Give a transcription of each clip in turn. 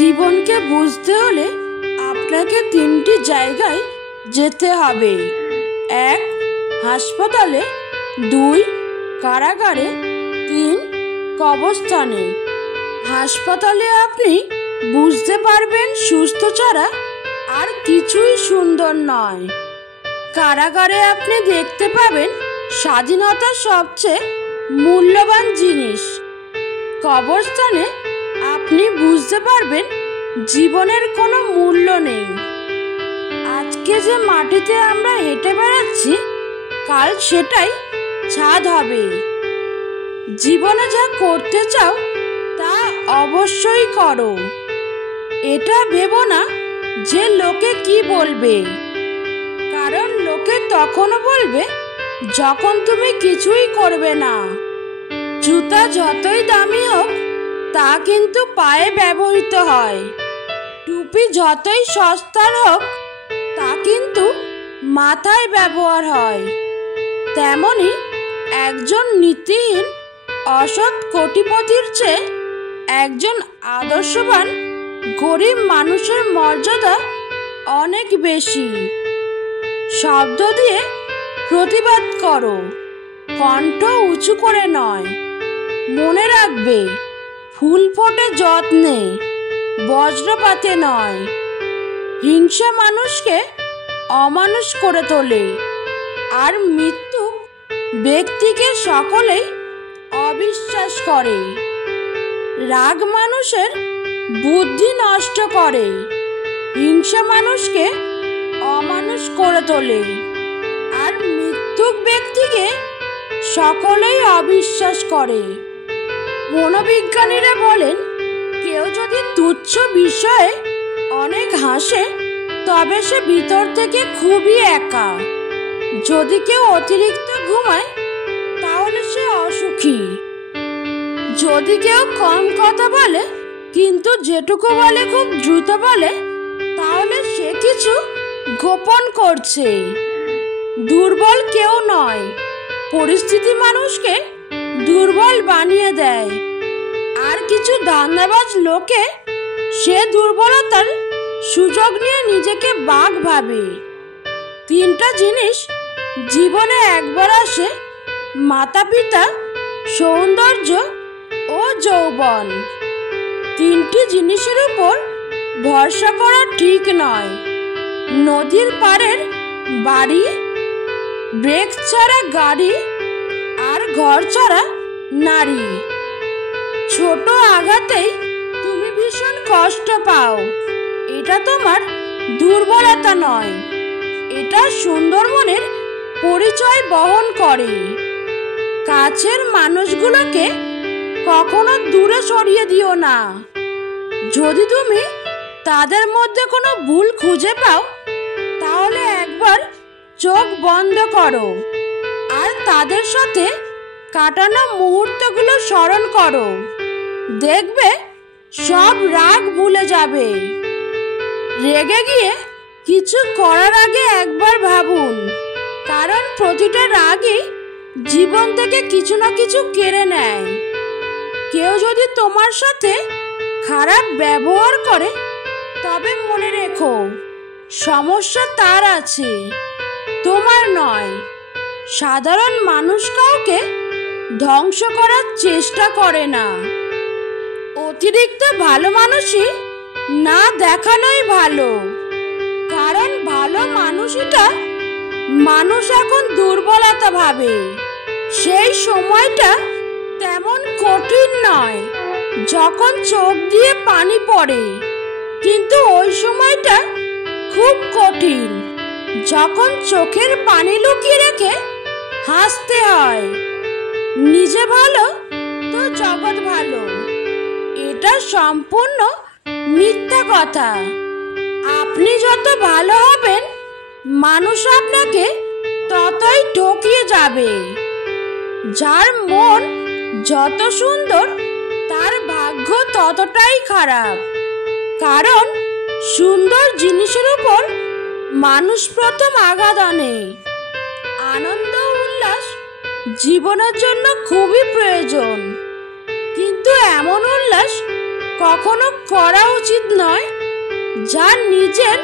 জীবনকে বুঝতে হলে আপনাকে তিনটি জায়গায় যেতে হবে। 1. হাসপাতালে, 2. কারাগারে, 3. কবরস্থানে। হাসপাতালে আপনি বুঝতে পারবেন সুস্থ ছাড়া আর কিছুই সুন্দর নয়। কারাগারে আপনি দেখতে পাবেন স্বাধীনতার সবচেয়ে মূল্যবান জিনিস। কবরস্থানে আপনি বুঝতে পারবেন জীবনের কোনো মূল্য নেই। আজকে যে মাটিতে আমরা হেঁটে বেড়াচ্ছি, কাল সেটাই ছাদ হবে। জীবনে যা করতে চাও তা অবশ্যই করো। এটা ভেবো না যে লোকে কি বলবে, কারণ লোকে তখনও বলবে যখন তুমি কিছুই করবে না। জুতা যতই দামি হোক তা কিন্তু পায়ে ব্যবহৃত হয়। টুপি যতই সস্তার হোক তা কিন্তু মাথায় ব্যবহার হয়। তেমনি একজন নীতিহীন অসৎ কোটিপতির চেয়ে একজন আদর্শবান গরিব মানুষের মর্যাদা অনেক বেশি। শব্দ দিয়ে প্রতিবাদ করো, কণ্ঠ উঁচু করে নয়। মনে রাখবে, ফুল ফোটে যত্নে, বজ্রপাতে নয়। হিংসা মানুষকে অমানুষ করে তোলে, আর মৃত্যু ব্যক্তিকে সকলেই অবিশ্বাস করে। রাগ মানুষের বুদ্ধি নষ্ট করে, হিংসা মানুষকে অমানুষ করে তোলে, আর মৃত্যুক ব্যক্তিকে সকলেই অবিশ্বাস করে। মনোবিজ্ঞানীরা বলেন, কেউ যদি তুচ্ছ বিষয়ে অনেক হাসে তবে সে ভিতর থেকে খুবই একা। যদি কেউ অতিরিক্ত ঘুমায় তাহলে সে অসুখী। যদি কেউ কম কথা বলে কিন্তু যেটুকু বলে খুব দ্রুত বলে, তাহলে সে কিছু গোপন করছে। দুর্বল কেউ নয়, পরিস্থিতি মানুষকে দুর্বল বানিয়ে দেয়। আর কিছু ধান্দাবাজ লোকে সে দুর্বলতার সুযোগ নিয়ে নিজেকে বাঘ ভাবে। তিনটা জিনিস জীবনে একবার আসে: মাতা পিতা, সৌন্দর্য ও যৌবন। তিনটি জিনিসের উপর ভরসা করা ঠিক নয়। নদীর পাড়ের বাড়ি, ব্রেক ছাড়া গাড়ি, আর ঘর ছাড়া নারী। ছোট আঘাতেই তুমি ভীষণ কষ্ট পাও, এটা তোমার দুর্বলতা নয়, এটা সুন্দর মনের পরিচয় বহন করে। কাছের মানুষগুলোকে কখনো দূরে সরিয়ে দিও না। যদি তুমি তাদের মধ্যে কোনো ভুল খুঁজে পাও, তাহলে একবার চোখ বন্ধ করো আর তাদের সাথে কাটানো মুহূর্তগুলো স্মরণ করো। দেখবে সব রাগ ভুলে যাবে। রেগে গিয়ে কিছু করার আগে একবার ভাবুন, কারণ প্রতিটা রাগই জীবন থেকে কিছু না কিছু কেড়ে নেয়। কেউ যদি তোমার সাথে খারাপ ব্যবহার করে, তবে মনে রেখো, সমস্যা তার আছে, তোমার নয়। সাধারণ মানুষ কাউকে ধ্বংস করার চেষ্টা করে না। অতিরিক্ত ভালো মানুষই না দেখানোই ভালো, কারণ ভালো মানুষটা মানুষ এখন দুর্বলতা ভাবে। সেই সময়টা তেমন কঠিন নয় যখন চোখ দিয়ে পানি পড়ে, কিন্তু ওই সময়টা খুব কঠিন যখন চোখের পানি লুকিয়ে রেখে হাসতে হয়। নিজে ভালো তো জগৎ ভালো, এটা সম্পূর্ণ মিথ্যা কথা। আপনি যত ভালো হবেন, মানুষ আপনাকে ততই ঠকিয়ে যাবে। যার মন যত সুন্দর, তার ভাগ্য ততটাই খারাপ, কারণ সুন্দর জিনিসের উপর মানুষ প্রথম আঘাত আনে। আনন্দ উল্লাস জীবনের জন্য খুবই প্রয়োজন, কিন্তু এমন উল্লাস কখনো করা উচিত যা নিজের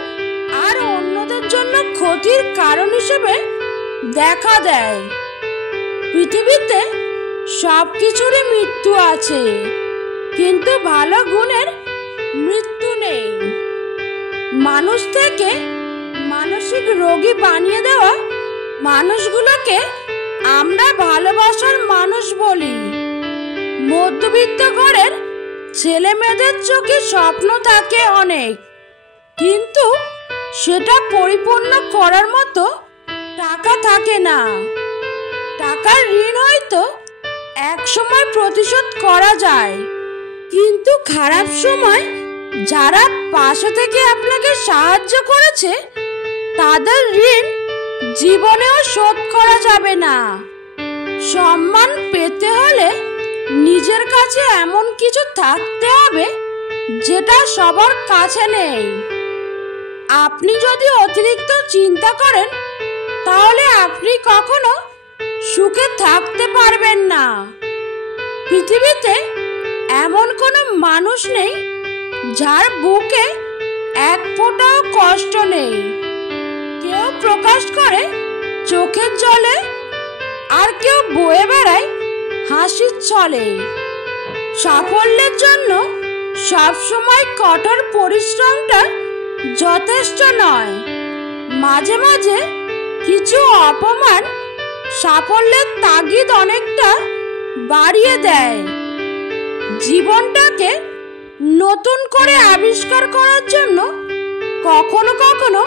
আর অন্যদের জন্য ক্ষতির কারণ হিসেবে দেখা দেয়। পৃথিবীতে সব কিছুরই মৃত্যু আছে, কিন্তু ভালো গুণের মৃত্যু নেই। মানুষ থেকে মানসিক রোগী বানিয়ে দেওয়া মানুষগুলোকে আমরা ভালোবাসার মানুষ বলি। মধ্যবিত্ত ঘরের ছেলে মেয়েদের চোখে স্বপ্ন থাকে অনেক, কিন্তু সেটা পরিপূর্ণ করার মতো টাকা থাকে না। টাকার ঋণ হয়তো এক সময় পরিশোধ করা যায়, কিন্তু খারাপ সময় যারা পাশে থেকে আপনাকে সাহায্য করেছে তাদের ঋণ জীবনেও শোধ করা যাবে না। সম্মান পেতে হলে নিজের কাছে এমন কিছু থাকতে হবে যেটা সবার কাছে নেই। আপনি যদি অতিরিক্ত চিন্তা করেন তাহলে আপনি কখনো সুখে থাকতে পারবেন না। পৃথিবীতে এমন কোনো মানুষ নেই যার বুকে এক ফোঁটাও কষ্ট নেই। কেউ প্রকাশ করে চোখের জলে, আর কেউ বয়ে বেড়ায় হাসির ছলে। সাফল্যের জন্য সবসময় কঠোর পরিশ্রমটা যথেষ্ট নয়। মাঝে মাঝে কিছু অপমান সাফল্যের তাগিদ অনেকটা বাড়িয়ে দেয়। জীবনটাকে নতুন করে আবিষ্কার করার জন্য কখনো কখনো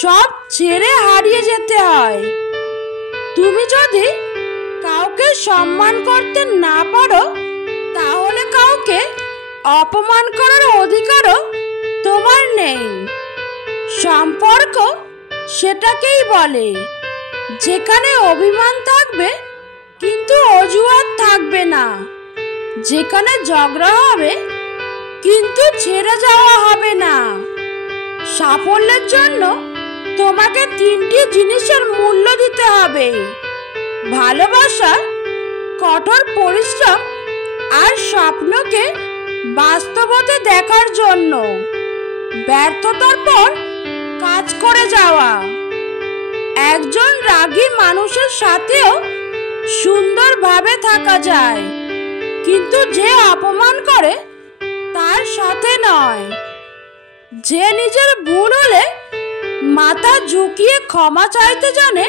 সব ছেড়ে হারিয়ে যেতে হয়। তুমি যদি কাউকে সম্মান করতে না পারো তাহলে কাউকে অপমান করার অধিকারও তোমার নেই। সম্পর্ক সেটাকেই বলে যেখানে অভিমান থাকবে কিন্তু অজুহাত থাকবে না, যেখানে ঝগড়া হবে কিন্তু ছেড়ে যাওয়া হবে না। সাফল্যের জন্য তোমাকে 3টি জিনিসের মূল্য দিতে হবে: ভালোবাসা, কঠোর পরিশ্রম আর স্বপ্নকে বাস্তবতে দেখার জন্য ব্যর্থতার পর কাজ করে যাওয়া। একজন রাগী মানুষের সাথেও সুন্দরভাবে থাকা যায়, কিন্তু যে অপমান করে তার সাথে নয়। যে নিজের ভুল হলে মাথা ঝুঁকিয়ে ক্ষমা চাইতে জানে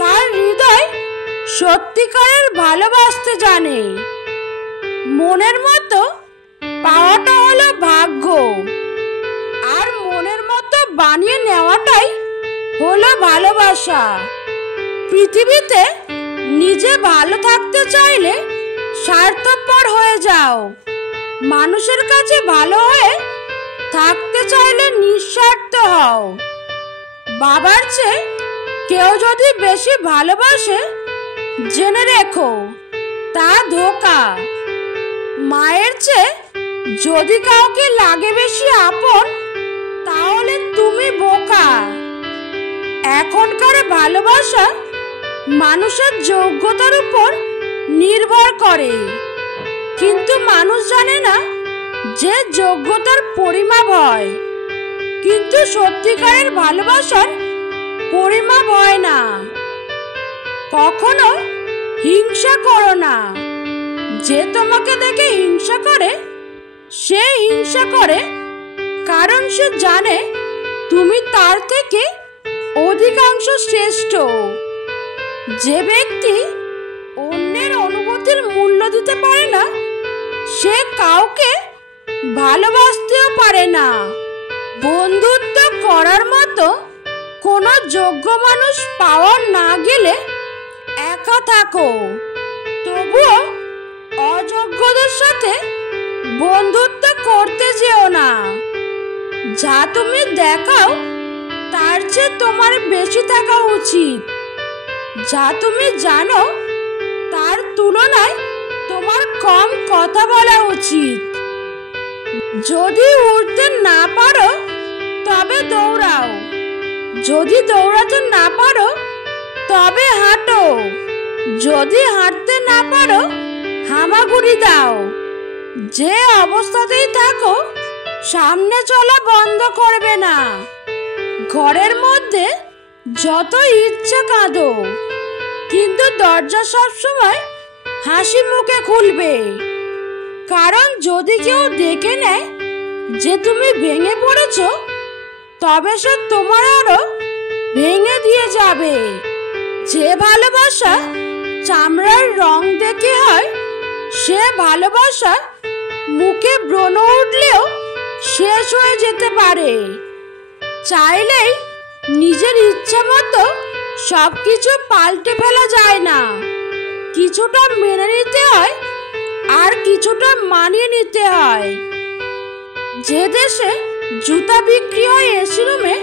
তার হৃদয় সত্যিকারের ভালোবাসতে জানে। মনের মতো পাওয়াটা হলো ভাগ্য, আর মনের মতো বানিয়ে নেওয়াটাই হলো ভালোবাসা। পৃথিবীতে নিজে ভালো থাকতে চাইলে স্বার্থপর হয়ে যাও। মানুষের কাছে ভালো হয়ে থাকতে চাইলে নিঃস্বার্থ হও। বাবার চেয়ে কেউ যদি বেশি ভালোবাসে জেনে রেখো তা ধোঁকা। মায়ের চেয়ে যদি কাউকে লাগে বেশি আপন তাহলে তুমি বোকা। এখনকার ভালোবাসা মানুষের যোগ্যতার উপর নির্ভর করে, কিন্তু মানুষ জানে না যে যোগ্যতার পরিমাপ হয়, কিন্তু সত্যিকারের ভালোবাসার পরিমাপ হয় না। কখনো হিংসা করো না। যে তোমাকে দেখে হিংসা করে সে হিংসা করে কারণ সে জানে তুমি তার থেকে অধিকাংশ শ্রেষ্ঠ। যে ব্যক্তি অন্যের অনুভূতির মূল্য দিতে পারে না সে কাউকে ভালোবাসতেও পারে না। বন্ধুত্ব করার মতো কোনো যোগ্য মানুষ পাওয়া না গেলে একা থাকো, তবুও অযোগ্যদের সাথে বন্ধুত্ব করতে যেও না। যা তুমি দেখাও তার চেয়ে তোমার বেশি থাকা উচিত। যা তুমি জানো তার তুলনায় তোমার কম কথা বলা উচিত। যদি উঠতে না পারো তবে দৌড়াও, যদি দৌড়াতে না পারো তবে হাঁটো, যদি হাঁটতে না পারো হামাগুড়ি দাও। যে অবস্থাতেই থাকো সামনে চলা বন্ধ করবে না। ঘরের মধ্যে যত ইচ্ছা কাঁদো, কিন্তু দরজা সবসময় হাসি মুখে খুলবে। কারণ যদি কেউ দেখে নেয় যে তুমি ভেঙে পড়েছো, তবে সে তোমার আরো ভেঙে দিয়ে যাবে। যে ভালোবাসা চামড়ার রং দেখে হয়, সে ভালোবাসা মুখে ব্রণ উঠলেও শেষ হয়ে যেতে পারে। চাইলেই নিজের ইচ্ছা মতো সবকিছু পাল্টে ফেলা যায় না। কিছুটা মেনে নিতে হয় আর কিছুটা মানিয়ে নিতে হয়। যে দেশে জুতা বিক্রি হয় এসি রুমে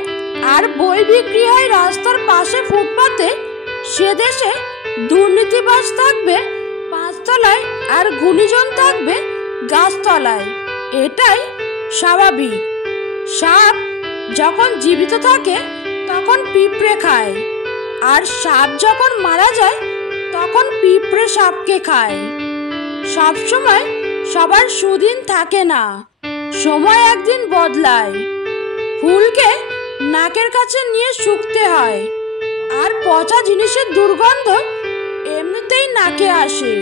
আর বই বিক্রি হয় রাস্তার পাশে ফুটপাতে, সে দেশে দুর্নীতিবাজ থাকবে 5 তলায় আর গুণীজন থাকবে গাছতলায়। এটাই স্বাভাবিক। সাপ যখন জীবিত থাকে তখন পিঁপড়ে খায়, আর সাপ যখন মারা যায় তখন পিঁপড়ে সাপকে খায়। সবসময় সবার সুদিন থাকে না, সময় একদিন বদলায়। ফুলকে নাকের কাছে নিয়ে শুকতে হয়, আর পচা জিনিসের দুর্গন্ধ এমনিতেই নাকে আসে।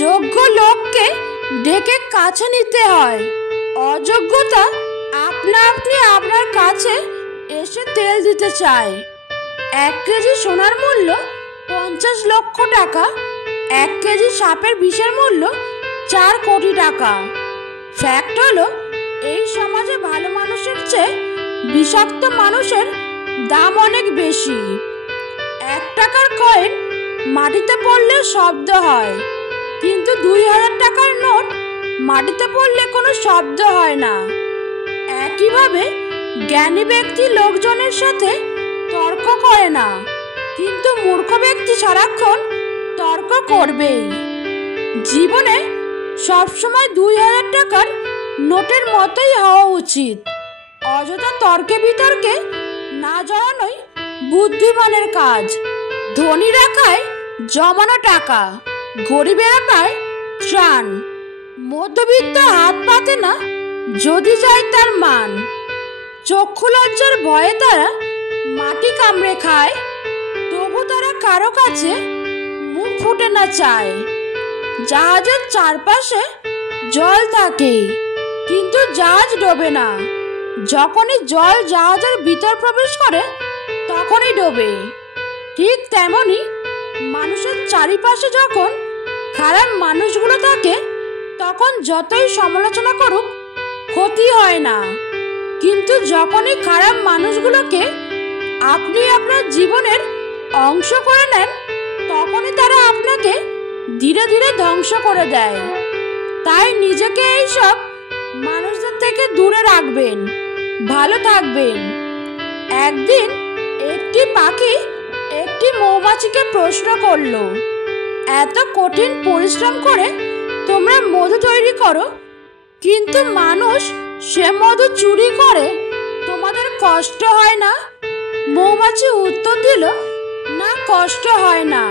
যোগ্য লোককে ডেকে কাছে নিতে হয়, অযোগ্যতা আপনা আপনি আপনার কাছে এসে তেল দিতে চায়। 1 কেজি সোনার মূল্য 50 লক্ষ টাকা, 1 কেজি সাপের বিষের মূল্য 4 কোটি টাকা। ফ্যাক্ট হলো, এই সমাজে ভালো মানুষের চেয়ে বিষাক্ত মানুষের দাম অনেক বেশি। 1 টাকার কয়েন মাটিতে পড়লে শব্দ হয়, কিন্তু 2000 টাকার নোট মাটিতে পড়লে কোনো শব্দ হয় না। একইভাবে জ্ঞানী ব্যক্তি লোকজনের সাথে তর্ক করে না, কিন্তু মূর্খ ব্যক্তি সারাক্ষণ তর্ক করবেই। জীবনে সবসময় 2000 টাকার নোটের মতোই হওয়া উচিত। অযথা তর্কে বিতর্কে না জড়ানোই বুদ্ধিমানের কাজ। ধনীরা খায় জমানো টাকা, গরিবেরা পায় ত্রাণ। মধ্যবিত্ত হাত পাতে না যদি যায় তার মান। চক্ষু লজ্জার ভয়ে তারা মাটি কামড়ে খায়, তবু তারা কারো কাছে মুখ ফুটে না চায়। জাহাজের চারপাশে জল থাকে, কিন্তু জাহাজ ডোবে না। যখনই জল জাহাজের ভিতর প্রবেশ করে তখনই ডোবে। ঠিক তেমনি মানুষের চারিপাশে যখন খারাপ মানুষগুলো থাকে, তখন যতই সমালোচনা করুক ক্ষতি হয় না। কিন্তু যখনই খারাপ মানুষগুলোকে আপনি আপনার জীবনের অংশ করে নেন, তখনই তারা আপনাকে ধীরে ধীরে ধ্বংস করে দেয়। তাই নিজেকে এইসব মানুষদের থেকে দূরে রাখবেন, ভালো থাকবেন। একদিন একটি পাখি একটি মৌমাছিকে প্রশ্ন করলো, এত কঠিন পরিশ্রম করে তোমরা মধু তৈরি করো, কিন্তু মানুষ সে মধু চুরি করে, তোমাদের কষ্ট হয় না? মৌমাছি উত্তর দিল, না, কষ্ট হয় না,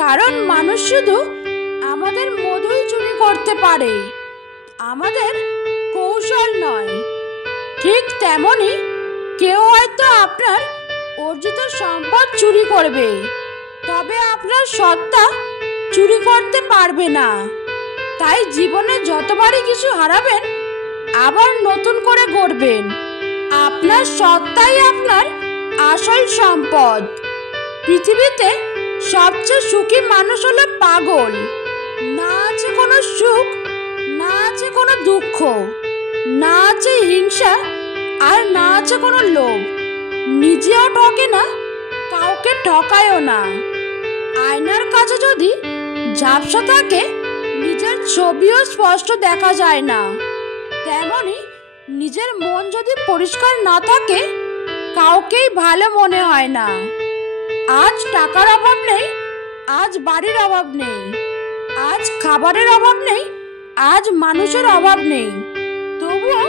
কারণ মানুষ শুধু আমাদের মধুই চুরি করতে পারে, আমাদের কৌশল নয়। ঠিক তেমনি কেউ হয়তো আপনার অর্জিত সম্পদ চুরি করবে, তবে আপনার সত্তা চুরি করতে পারবে না। তাই জীবনে যতবারই কিছু হারাবেন, আবার নতুন করে গড়বেন। আপনার সত্তাই আপনার আসল সম্পদ। পৃথিবীতে সবচেয়ে সুখী মানুষ হলো পাগল। না আছে কোনো সুখ, না আছে কোনো দুঃখ, না আছে হিংসা, আর না আছে কোনো লোভ। নিজেও ঠকে না, কাউকে ঠকায়ও না। আয়নার কাছে যদি ঝাপসা থাকে, নিজের ছবিও স্পষ্ট দেখা যায় না। তেমনি নিজের মন যদি পরিষ্কার না থাকে, কাউকেই ভালো মনে হয় না। আজ টাকার অভাব নেই, আজ বাড়ির অভাব নেই, আজ খাবারের অভাব নেই, আজ মানুষের অভাব নেই, তবুও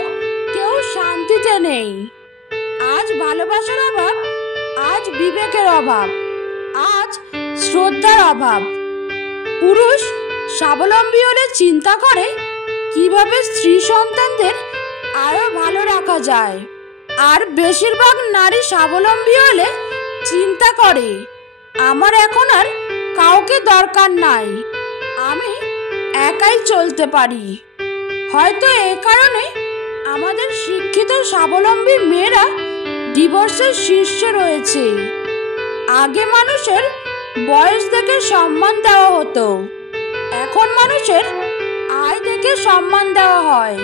কেউ শান্তিতে নেই। আজ ভালোবাসার অভাব, আজ বিবেকের অভাব, আজ শ্রদ্ধার অভাব। পুরুষ স্বাবলম্বী হলে চিন্তা করে কিভাবে স্ত্রী সন্তানদের বলা যায়। আর বেশিরভাগ নারী স্বাবলম্বী হলে চিন্তা করে, আমার এখন আর কাউকে দরকার নাই, আমি একাই চলতে পারি। হয়তো এই কারণে আমাদের শিক্ষিত স্বাবলম্বী মেয়েরা ডিভোর্সের শীর্ষে রয়েছে। আগে মানুষের বয়স দেখে সম্মান দেওয়া হতো, এখন মানুষের আয় দেখে সম্মান দেওয়া হয়।